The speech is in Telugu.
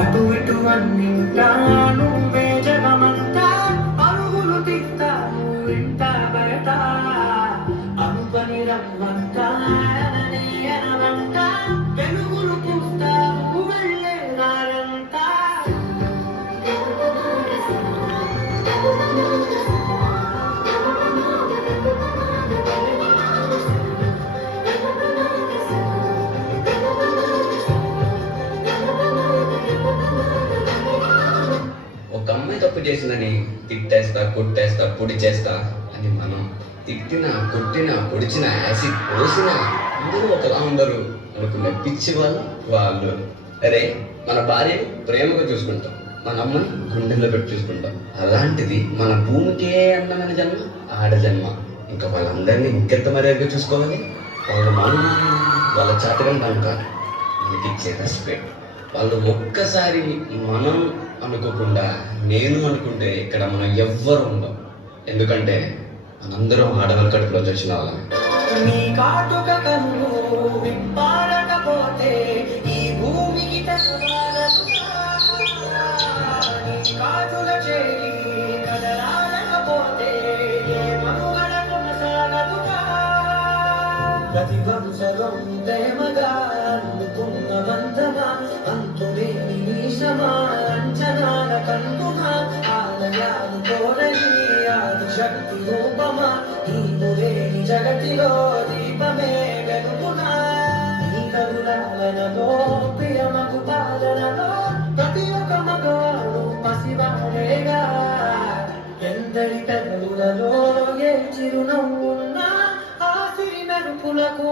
అటు ఇటు అన్నింటా నువ్వే జగమంతా అరుగులు తిస్తావు ఇంట బయట అనుపని రమ్మంతా అననే అనవంట వెలుగులు పూస్తావు వెళ్ళే దారంతా ఒక అమ్మాయి తప్పు చేసిందని తిట్టేస్తా కొట్టేస్తా పొడి చేస్తా అని మనం తిట్టినా కొట్టినా పొడిచినా యాసిడ్ పోసినా అందరూ ఒకలా ఉండరు అనుకునే పిచ్చి వాళ్ళు అరే మన భార్యను ప్రేమగా చూసుకుంటాం, మన అమ్మని గుండెల్లో పెట్టి చూసుకుంటాం. అలాంటిది మన భూమికే అందమైన జన్మ ఆడ జన్మ. ఇంకా వాళ్ళందరినీ ఇంకెంత మర్యాదగా చూసుకోవాలి. వాళ్ళ మనం వాళ్ళ చాతకంట అంటారు మనకి ఇచ్చే రెస్పెక్ట్. వాళ్ళు ఒక్కసారి మనం అనుకోకుండా నేను అనుకుంటే ఇక్కడ మనం ఎవ్వరు ఉండం. ఎందుకంటే మనందరం ఆడవాళ్ళ కడుపులో వచ్చిన వాళ్ళని. నీ కాటుక కన్ను విప్పారకపోతే ఈ భూమికి తెలవాలదుగా. నీ కాటుల చేయి కదలాడకపోతే ఏ మనుగడ కొనసాగదుగా. ప్రతి వంశలో ప్రేమగా అందుకున్న బంధమా అంతులేని నీశమా అంచనాల కన్నుమా ఆలయాలు కోరని ఆది శక్తి రూపమా నీవు లేని జగతిలో దీపమే వెలుగునా. నీ కరుణాలనలో ప్రియమగు పాలనలో ప్రతి ఒక్క మగవాడు పసివాడేగా. ఎందరి పెదవులలో ఏ చిరునవ్వున్నా ఆ సిరి మెరుపులకు